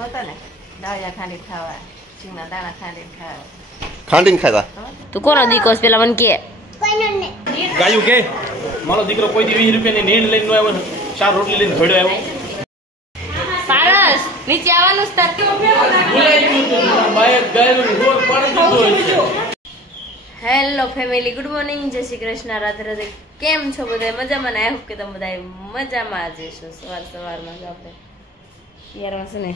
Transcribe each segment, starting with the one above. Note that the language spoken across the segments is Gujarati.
નહોતા ને દાળિયા ખાંડી ખાવા સિંગના દાણા ખાંડીને ખાવા ખાંડીને ખાતા તું કોનો દીકોસ પેલા મને કે ગાયું કે મારો દીકરો કોઈ દી 20 રૂપિયાની નીંદ લઈને આવ્યો 4 રોટલી લઈને ઘોડ્યો આવ્યો પારસ નીચે આવવાનું જ તાર હેલો ફેમિલી ગુડ મોર્નિંગ જય શ્રી કૃષ્ણ રાધે રાધે કેમ છો બધા મજામાં ને આઈ હોપ કે તમે બધા મજામાં જ હશો સવારમાં જ આપણે યારમાં છે ને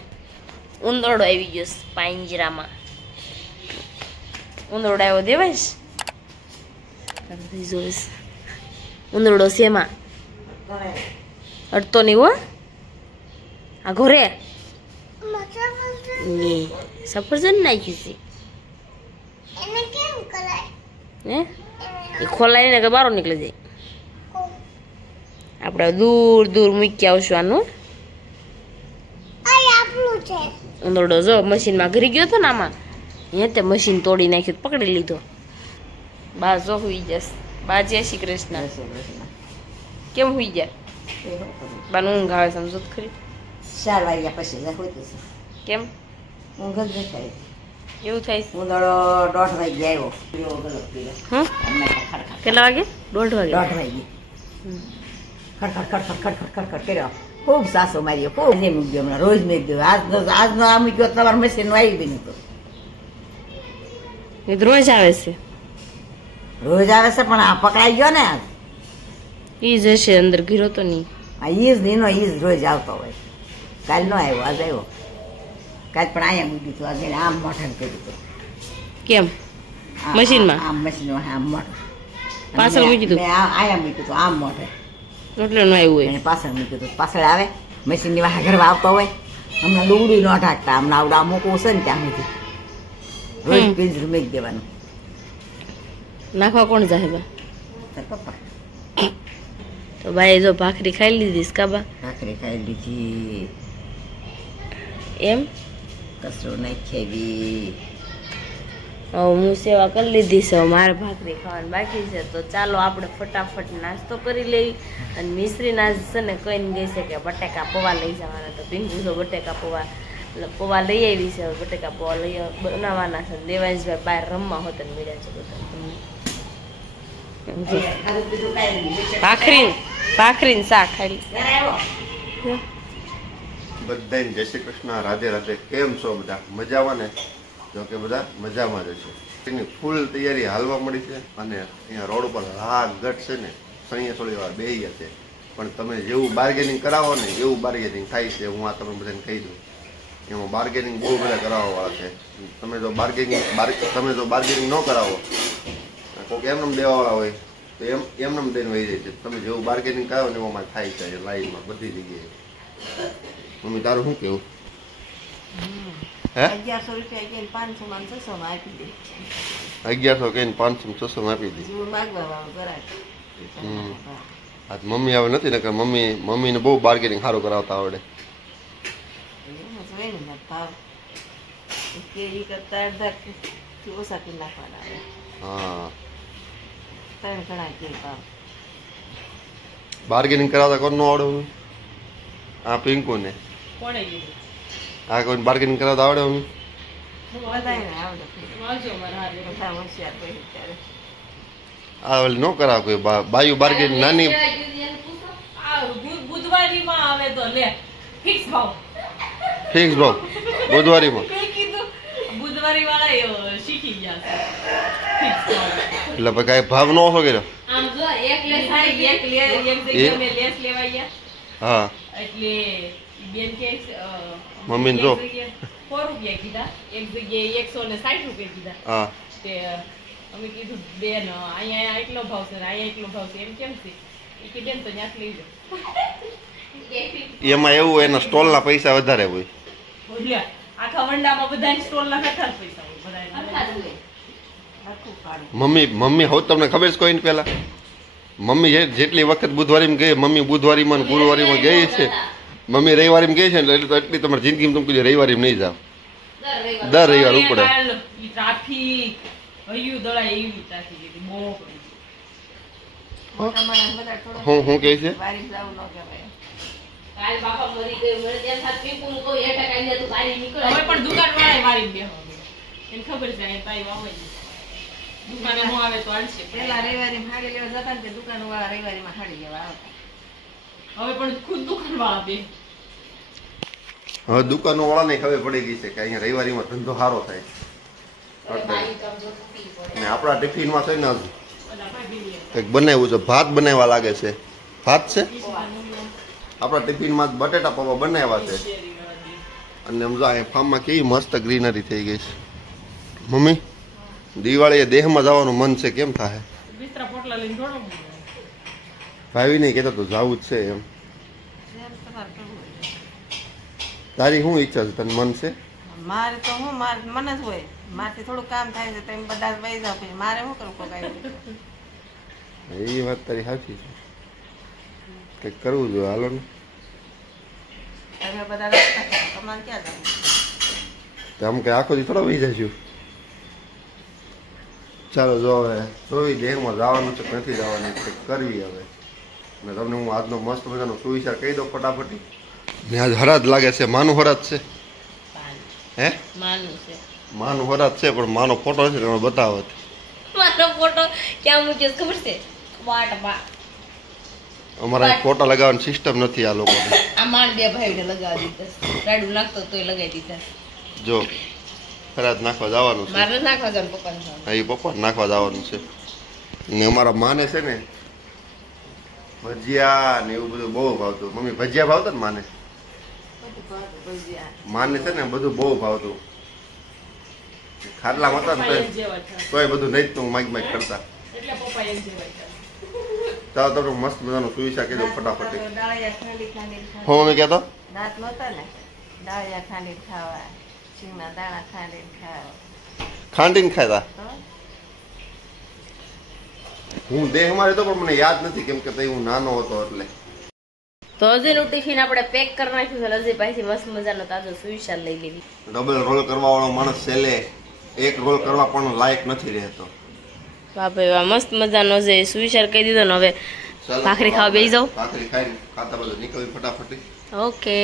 ઉંદરડો આવી ગયો પાંજરામાં ઉંદરડો આવ્યો દેવાઈશ જોઈશ ઉંદરડો શેમાં અડતો નહીં હો આ ઘરે સફરજન નાખ્યું છે હે એ ખોલાય ને કે બહાર નીકળી જાય આપણે દૂર દૂર મૂકી આવશું આનું ઉંદરડો જો મશીનમાં ઘરી ગયો હતો ને આમાં હે તે મશીન તોડી નાખ્યું પકડી લીધો બા જો હુઈ જશે બા જય શ્રી કૃષ્ણ કેમ હુઈ જાય બાનું ઊંઘ આવે સમજો ખરી 4 વાગ્યા પછી કેમ ઊંઘ જ ન થાય એવું થાય ઉંદરડો 1:30 વાગે આવ્યો કેટલા વાગે 1:30 વાગે 1:30 વાગે ખડખડ કર્યો ખૂબ સાસો માર્યો ખૂબ મૂક્યો હમણાં રોજ મૂક્યો આજનો આ મૂક્યો તમારા મશીન આવી બી નતો રોજ આવે છે રોજ આવે છે પણ આ પકડાઈ ગયો ને આજ ઈ જ હશે અંદર ગીરો તો નહીં આ ઈજ નીનો ઈજ રોજ આવતો હોય કાલ નો આવ્યો આજ આવ્યો કાલ પણ અહીંયા મૂક્યું હતું આજે આમ મોઢાને કર્યું હતું કેમ મશીનમાં આમ મશીનમાં આમ મોઢું પાછળ મૂકી દીધું અહીંયા મૂક્યું હતું આમ મોઢે એટલે નો આવ્યું હોય એને પાછળ મૂક્યું હતું પાછળ આવે મશીનની વાહ ઘરમાં આવતો હોય હમણાં લુગડું ન ઢાંકતા હમણાં આવડા મૂકવું છે ને ત્યાં સુધી રોજ પિંજરું મૂકી દેવાનું નાખવા કોણ જાય બા પપ્પા તો ભાઈ જો ભાખરી ખાઈ લીધી કાબા ભાખરી ખાઈ લીધી એમ કચરો નાખી હું સેવા કરી લીધી છે મારે ભાખરી ખાવાની બાકી છે તો ચાલો આપણે ફટાફટ નાસ્તો કરી લઈ અને મિશ્રી નાસ્તો છે ને કહીને ગઈ છે કે બટેકા પૌવા લઈ જવાના તો પિંકુ તો બટેકા પૌવા પૌવા લઈ આવી છે બટેકા પૌવા લઈ બનાવવાના છે દેવાંશભાઈ બહાર રમવા હોત ને મળ્યા છે બધા ભાખરી શાક ખાઈ બધાને જય શ્રી કૃષ્ણ રાધે રાધે કેમ છો બધા મજામાં ને જો કે બધા મજામાં જ છે એની ફૂલ તૈયારી હાલવા મળી છે અને અહીંયા રોડ ઉપર ગટ છે ને સૈયા થોડી વાર બેસી ગયા છે પણ તમે જેવું બાર્ગેનિંગ કરાવો ને એવું બાર્ગેનિંગ થાય છે હું આ તમે બધાને કહી દઉં એમાં બાર્ગેનિંગ બહુ બધા કરાવવાવાળા છે તમે જો બાર્ગેનિંગ ન કરાવો કોઈક એમને દેવાવાળા હોય તો એમને દઈને વહી જાય છે તમે જેવું બાર્ગેનિંગ કરાવો ને એમાં થાય છે લાઈનમાં બધી જગ્યાએ મમ્મી તારું શું કેવું 1100 રૂપિયા કહીને 500 માં 600 માં આપી દે 1100 કહીને 500 600 માં આપી દે આજ મમ્મી આવે નથી ને કે મમ્મીને બહુ બાર્ગેનિંગ સારું કરાવતા આવડે હા બાર્ગેનિંગ કરાવતા કોણ નો આવડે આ પિંકુ ને આ કોઈ બાર્ગેનિંગ કરાવતા આવડે મમ્મી આ ઓલી નો કરાવ કોઈ બાયુ બાર્ગેનિંગ નાની બુધવારીમાં આવે તો લે ફિક્સ ભાવ બુધવારીમાં બુધવારી વાળા શીખી ગયા એટલે કઈ ભાવ નો ઓછો કર્યો આમ જો એક લેસ આવી એક જગ્યાએ મે લેસ લેવા ગયા હા એટલે બેન કે મમ્મીને જો 4 રૂપિયા કીધા એક જગ્યાએ 160 રૂપિયા કીધા હા તે અમે કીધું બેન અહીંયા એટલો ભાવ છે અહીંયા એટલો ભાવ છે એમ કેમ છે એ કે બેન તો ન્યાસ લઈ જાઓ એમાં એવું એના સ્ટોલ ના પૈસા વધારે હોય આખા વંડામાં બધા સ્ટોલ ના કેટલા પૈસા હોય મમ્મી હવે તમને ખબર છે કોઈ પેલા મમ્મી જેટલી વખત બુધવારીમાં ગઈ મમ્મી બુધવારીમાં ને ગુરુવારીમાં ગઈ છે મમ્મી રવિવારીમાં ગઈ છે ને એટલે એટલી તમારી જિંદગીમાં તમે કોઈ રવિવારીમાં નહીં જાવ દર રવિવાર ઉપડે ટ્રાફિક હયું દળા એવી ટ્રાફિક બહુ હું કહે છે કાલ બાપા મરી ગયો મને ત્યાં સાથ પીપું કોઈ એટા કાઈ દે તો ગાડી નીકળે હવે પણ દુકાન વાળા મારી બેહો એને ખબર છે આ તાઈ આવે દુકાને નો આવે તો આલશે પેલા રવિવારે હાડી લેવા જતા ને તે દુકાન વાળા રવિવારીમાં હાડી લેવા આવતા હવે પણ ખુદ દુકાન વાળા બે હવે દુકાનો વાળાને ખબર પડી ગઈ છે કે અહીંયા રવિવારીમાં ધંધો સારો થાય ને આપણા ટિફિનમાં છે ને હજુ કંઈક બનાવ્યું છે ભાત બનાવવા લાગે છે ભાત છે આપણા ટિફિનમાં બટેટા પૌવા બનાવ્યા છે અને સમજો અહીંયા ફાર્મમાં કેવી મસ્ત ગ્રીનરી થઈ ગઈ છે મમ્મી દિવાળીએ દેહમાં જવાનું મન છે કેમ થાય બિસ્તરા પોટલા લઈને થોડો ભાવી નહીં કહેતો તો જવું જ છે એમ તારી શું ઈચ્છા છે તને મન છે મારે તો હું મને જ હોય મારથી થોડું કામ થાય છે તમે બધા વહી જાવ પછી મારે શું કરવું કોઈ એ વાત તારી સાચી છે કંઈક કરવું જોઈએ હાલો ને તમે બધા રસ્તા કરો, તમારે ક્યાં જવું તો આમ કે આખો દી થોડા વહી જઈશું ચાલો જો હવે જોઈ દેહમાં જવાનું છે કે નથી જવાનું કંઈક કરવી હવે અને તમને હું આજનો મસ્ત મજાનો સુવિચાર કહી દઉં ફટાફટી ને આજ હરાજ લાગે છે માનું હરાજ છે હે માનું છે માનું હરાજ છે પણ માનો ફોટો છે તમે બતાવો મારો ફોટો ક્યાં મૂક્યો છે ખબર છે વાટમાં અમારા ફોટા લગાવવાની સિસ્ટમ નથી આ લોકોને આ માણ બે ભાઈને લગાવી દીધા રાડું નાખતો તોય લગાવી દીધા જો હરાજ નાખવા જવાનું છે મારે નાખવા જવાનું પપ્પાને હા એ પપ્પા નાખવા જવાનું છે ને અમારા માને છે ને ભજીયા ને એવું બધું બહુ ભાવતું મમ્મી ભજીયા ભાવતા ને માને છે ને બધું બહુ ભાવતું ખાટલામાં હતા ને તોય બધું નહીં તો માગ માગ કરતા એટલે પપ્પા એમ જેવા ચાલો તમે મસ્ત મજાનો સુવિચાર કહી દો ફટાફટ દાળિયા ખાંડી ખાંડી ખાવા હું મમ્મી કહેતો દાંત નહોતા ને દાળિયા ખાંડી ખાવા સિંગના દાણા ખાંડી ખાવા ખાંડીને ખાતા તો હું દેહમાં રહેતો પણ મને યાદ નથી કેમ કે તઈ હું નાનો હતો એટલે તો હજીનું ટિફિન આપણે પેક કરી નાખ્યું છે હજી પાછી મસ્ત મજાનો તાજો સુવિચાર લઈ લેવી ડબલ રોલ કરવા વાળો માણસ છેલ્લે એક રોલ કરવા પણ લાયક નથી રહેતો બાપા એવા મસ્ત મજાનો જે સુવિચાર કહી દીધો ને હવે ચાલો, ભાખરી ખાવા બેસી જાઓ ભાખરી ખાઈને ખાતા બધું નીકળી ફટાફટી ઓકે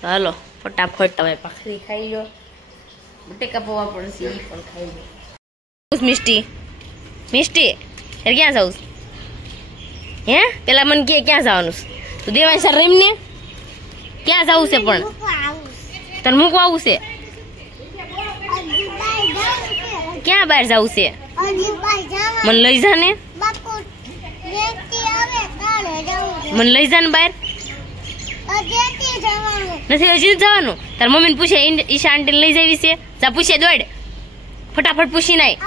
તો હાલો ફટાફટ હવે ભાખરી ખાઈ લો બટેકા પૌવા પણ છે એ પણ ખાઈ લો મિષ્ટી મિષ્ટી યાર ક્યાં જાઉં હે પેલા મને કે ક્યાં જવાનું છે તું દેવાંશ સર રહીને ક્યાં જવું છે પણ તને મૂકવા આવું છે ક્યાં બહાર જવું છે મને લઈ જા ને મને લઈ જા ને બહાર નથી હજી જવાનું તાર મમ્મીને પૂછે ઈશા આંટીને લઈ જવી છે જા પૂછે દોડ ફટાફટ પૂછીને આય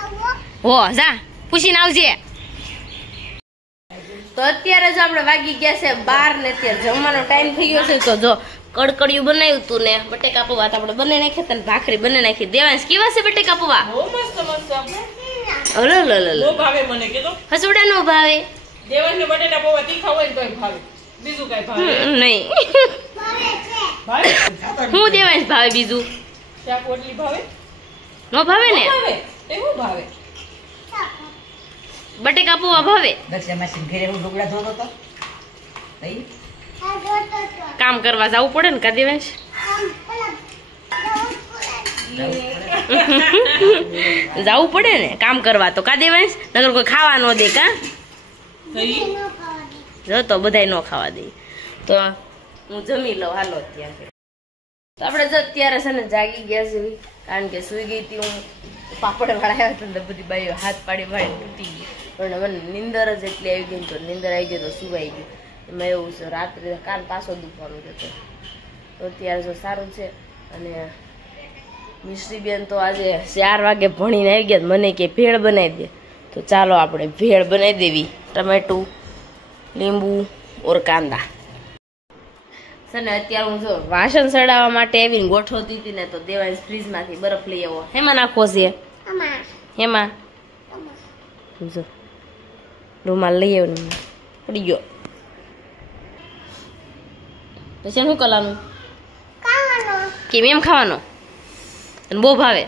હો જા પૂછીને આવજે તો અત્યારે જો આપણે વાગી ગયા છે 12 ને અત્યારે જમવાનો ટાઈમ થઈ ગયો છે તો જો કડકડિયું બનાવ્યું તું ને બટેકા પૌવા તો આપણે બનાવી નાખ્યા તને ભાખરી બનાવી નાખી દેવાંશ કેવા છે બટેકા પૌવા બહુ મસ્ત મસ્ત ઓલો લો લો બહુ ભાવે મને કીધો હસુડા નો ભાવે દેવાંશને બટેટા પૌવા તીખા હોય ને તોય ભાવે બીજું કઈ ભાવે નહીં ભાવે હું દેવાંશ ભાવે બીજું શાક રોટલી ભાવે નો ભાવે ને ભાવે એવું ભાવે બટેકા પૌવા ભાવે દર્શન મશીન ઘરે હું ઢોકળા ધોતો હતો તઈ કામ કરવા જવું પડે ને કા દેવાંશ જવું પડે ને કામ કરવા તો કા દેવાંશ નગર કોઈ ખાવા ન દે કા જો તો બધાય ન ખાવા દે તો હું જમી લઉં હાલો અત્યારે તો આપણે જો અત્યારે છે ને જાગી ગયા છે કારણ કે સુઈ ગઈ હતી હું પાપડ વાળા આવ્યા હતા ને બધી બાઈઓ હાથ પાડી પાડી તૂટી ગઈ પણ મને નીંદર જ એટલી આવી ગઈ તો નીંદર આવી ગઈ તો સુવાઈ ગઈ એમાં એવું છે રાત્રે કાન પાછો દુખવાનું જતો તો અત્યારે જો સારું છે અને મિશ્રીબેન તો આજે 4 વાગે ભણીને આવી ગયા મને કે ભેળ બનાવી દે તો ચાલો આપણે ભેળ બનાવી દેવી ટમેટું લીંબુ ઓર કાંદા છે ને અત્યારે હું જો વાસણ સડાવવા માટે આવીને ગોઠવતી હતી ને તો દેવાંશ ફ્રીજમાંથી બરફ લઈ આવો હેમાં નાખવો છે હેમાં જો રૂમાલ લઈ આવ્યો ને પડી ગયો પછી શું કરવાનું કેમ એમ ખાવાનો તને બહુ ભાવે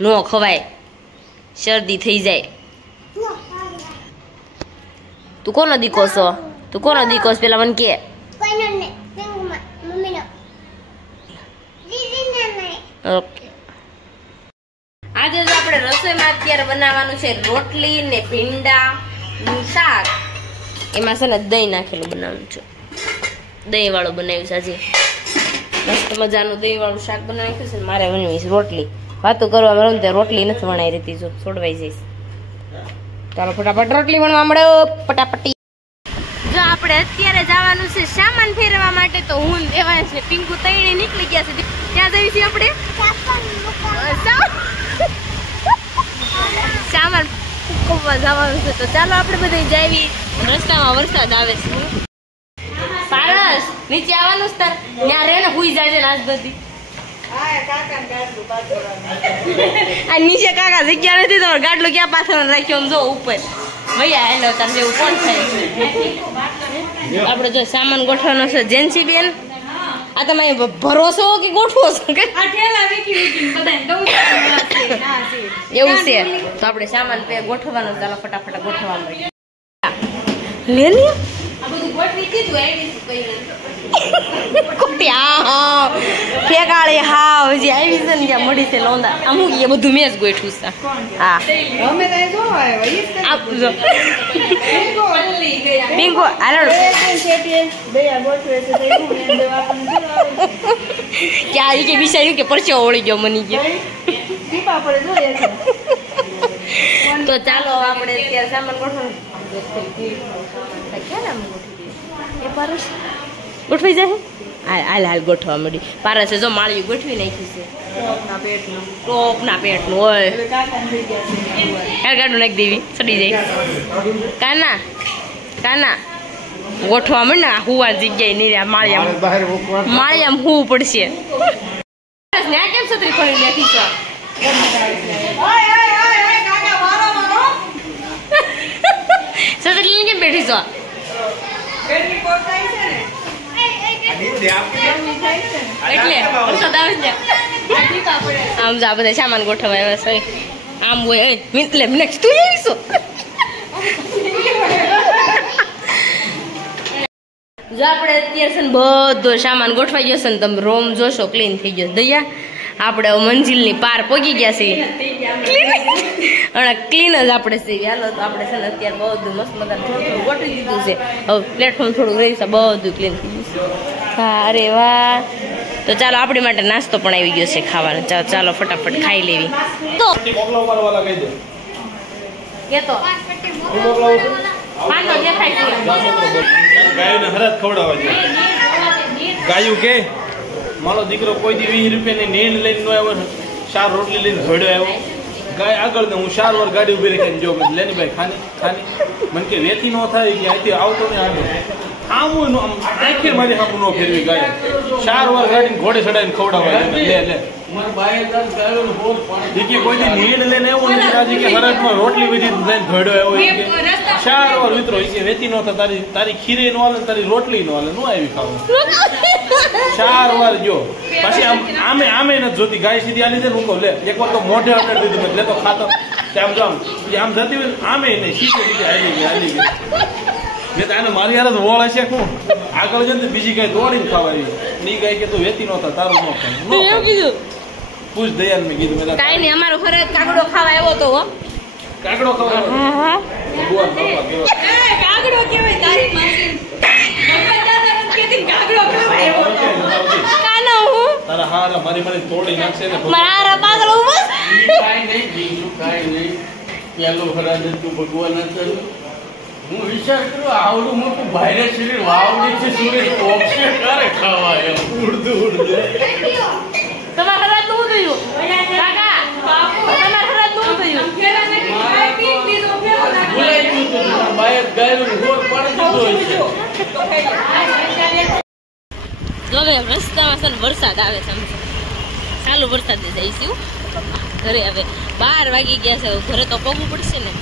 નો ખવાય શરદી થઈ જાય તું કોનો દીકો છો પેલા મને કે ઓકે આજે જો આપણે રસોઈમાં અત્યારે બનાવવાનું છે રોટલી ને ભીંડા નું શાક. એમાં છે ને દહીં નાખેલું બનાવવાનું છે. દહીં વાળું બનાવ્યું છે આજે. મસ્ત મજાનું દહીં વાળું શાક બનાવી નાખ્યું છે. મારે બનવી છે રોટલી. વાતો કરવા મળે ને રોટલી નથી વણાઈ રહી. જો છોડવાઈ જઈશ. ચાલો ફટાફટ રોટલી વણવા મળે પટાપટી. જો આપણે અત્યારે જવાનું છે સામાન ફેરવા માટે, તો હું દેવાય છે પિંકુ તઈને નીકળી ગયા છે. ક્યાં જઈએ છીએ આપણે? સામાન ફૂકવવા જવાનું છે. તો ચાલો આપણે બધા જાવી. રસ્તામાં વરસાદ આવે છે. પારસ નીચે આવવાનું છે તાર. ત્યાં રે ને હુઈ જાય છે નાચ બધી. આ નીચે કાકા જગ્યા નથી તો ગાડલો ક્યાં પાછળ રાખ્યો આમ જો ઉપર ભૈયા હેલો તાર જેવું કોણ થાય. આપણે જો સામાન ગોઠવાનો છે. જેન્સી બેન આ તમે ભરોસો કે ગોઠવો છો કે એવું છે? તો આપણે સામાન ગોઠવવાનો. ચાલો ફટાફટ ગોઠવવા મળીએ. લે લે આ બધું ગોઠવી દીધું. ફેકાળે હા હજી આવી છે ને ત્યાં મળી છે લોંદા. અમુક એ બધું મેં જ ગોઠવું છે. હા પિંકો ક્યાં કે વિચાર્યું કે પરચો ઓળી ગયો મની ગયો. તો ચાલો આપણે અત્યારે સામાન ગોઠવવાનું. ગોઠવાઈ જાય. હાલ હાલ ગોઠવા મળી. પારસે જો માળિયું ગોઠવી નાખ્યું છે. ટોપના પેટનું હોય ગાડું નાખી દેવી ચડી જાય. કાના કાના ગોઠવા મળે ને હુવા જગ્યાએ નહીં. માળિયામાં હુવું પડશે. કેમ છત્રી ખોલી નાખી છો? છત્રી કેમ બેઠી છો? એટલે વરસાદ આવે છે. આમ જા બધા સામાન ગોઠવા આવ્યા છે. આમ હોય મિત્લે નેક્સ્ટ તું આવીશો. જો આપણે અત્યારે છે ને બધો સામાન ગોઠવાઈ ગયો છે ને તમે રૂમ જોશો ક્લીન થઈ ગયો. દયા આપણે મંજિલની પાર પહોંચી ગયા છે. ક્લીન જ આપણે છે. હાલો તો આપણે છે ને અત્યારે બધું મસ્ત મજાનું થોડું થોડું ગોઠવી દીધું છે. હવે પ્લેટફોર્મ થોડું રહ્યું છે. બધું ક્લીન થઈ ગયું છે. અરે વાહ. તો ચાલો આપણી માટે નાસ્તો પણ આવી ગયો છે ખાવાનો. ચાલો ફટાફટ ખાઈ લેવી. તો કેતો પાનો દેખાય છે. ગાયોને હરાજ ખવડાવવા છે. ગાયું કે મારો દીકરો કોઈ દી 20 રૂપિયાની નીંદ લઈને નો આવ્યો. 4 રોટલી લઈને ઘોડ્યો આવ્યો. ગાય આગળ ને હું 4 વાર ગાડી ઉભી રાખીને જો લેની ભાઈ ખાની ખાની મને કે વેતી ન થાય કે અહીંથી આવતો ને આગળ આમ આખે મારી સામું ન ફેરવી ગાય. 4 વાર ગાડીને ઘોડે ચડાવીને ખવડાવવા લે લે દીકી કોઈ દી નીંદ લઈને આવ્યો ને આજે કે હરાજમાં રોટલી બધી લઈને ઘોડ્યો આવ્યો. 4 વાર મિત્રો કે વેતી ન થાય તારી ખીરે નો હાલે તારી રોટલી નો હાલે નો આવી ખાવું. 4 વાર જો પછી આમે નથી જોતી ગાય સીધી આલી દે ને હું કહું લે એક વાર તો મોઢે અટાડી દીધું મેં લે તો ખાતો આમ જો આમ જતી હોય આમે નહીં સીધે સીધે હાલી ગઈ મેં તો આને મારી યાર વોળ હશે શું આગળ જઈને બીજી ગાય દોડીને ખાવા આવી. ની ગાય કે તું વેતી નો થાય તારું ન ખાય. પૂછ દયાન મેં કીધું મેં કાઈ નહીં અમારો ફરજ કાગડો ખાવા આવ્યો તો હો. કાગડો ખાવા હા ભગવાન બાપા કેવો કાગડો કેવાય તારી માસી કાગડો ખાવા આવ્યો તો કાનો હું તારા હારા મારી તોડી નાખશે ને મારા પાગલો બસ કાઈ નહીં પેલો ખરાબ તું ભગવાન હતું. હું વિચાર કરું આવડું મોટું ભાઈરે શરીર વાવડી છે સુરેશ ઓપ્શે કરે ખાવા એમ ઉડતું તમારા હાથ નું થયું કાકા તમારા હાથ નું થયું બાયક ગાયનું ઘોર પાડી દીધો જો હવે રસ્તામાં છે ને વરસાદ આવે છે. ચાલુ વરસાદ જઈશું ઘરે. હવે 12 વાગી ગયા છે. ઘરે તો પગવું પડશે ને.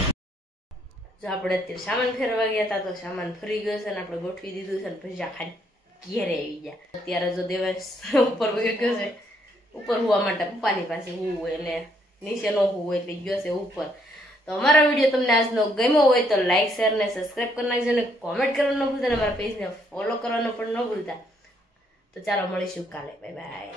જો આપણે અત્યારે સામાન ફેરવા ગયા હતા તો સામાન ફરી ગયો છે ને આપણે ગોઠવી દીધું છે ને પછી આખા ઘેરે આવી ગયા. અત્યારે જો દેવાંશ ઉપર વયો ગયો છે. ઉપર હોવા માટે પપ્પાની પાસે હોવું હોય એટલે નીચે ન હોવું એટલે ગયો છે ઉપર. તો તો અમારો વિડીયો તમને આજનો ગમ્યો હોય તો લાઈક શેર ને સબસ્ક્રાઇબ કરી નાખજો અને કોમેન્ટ કરવાનું ન ભૂલતા અને અમારા પેજને ફોલો કરવાનું પણ ન ભૂલતા. તો ચાલો મળીશું કાલે. Bye bye.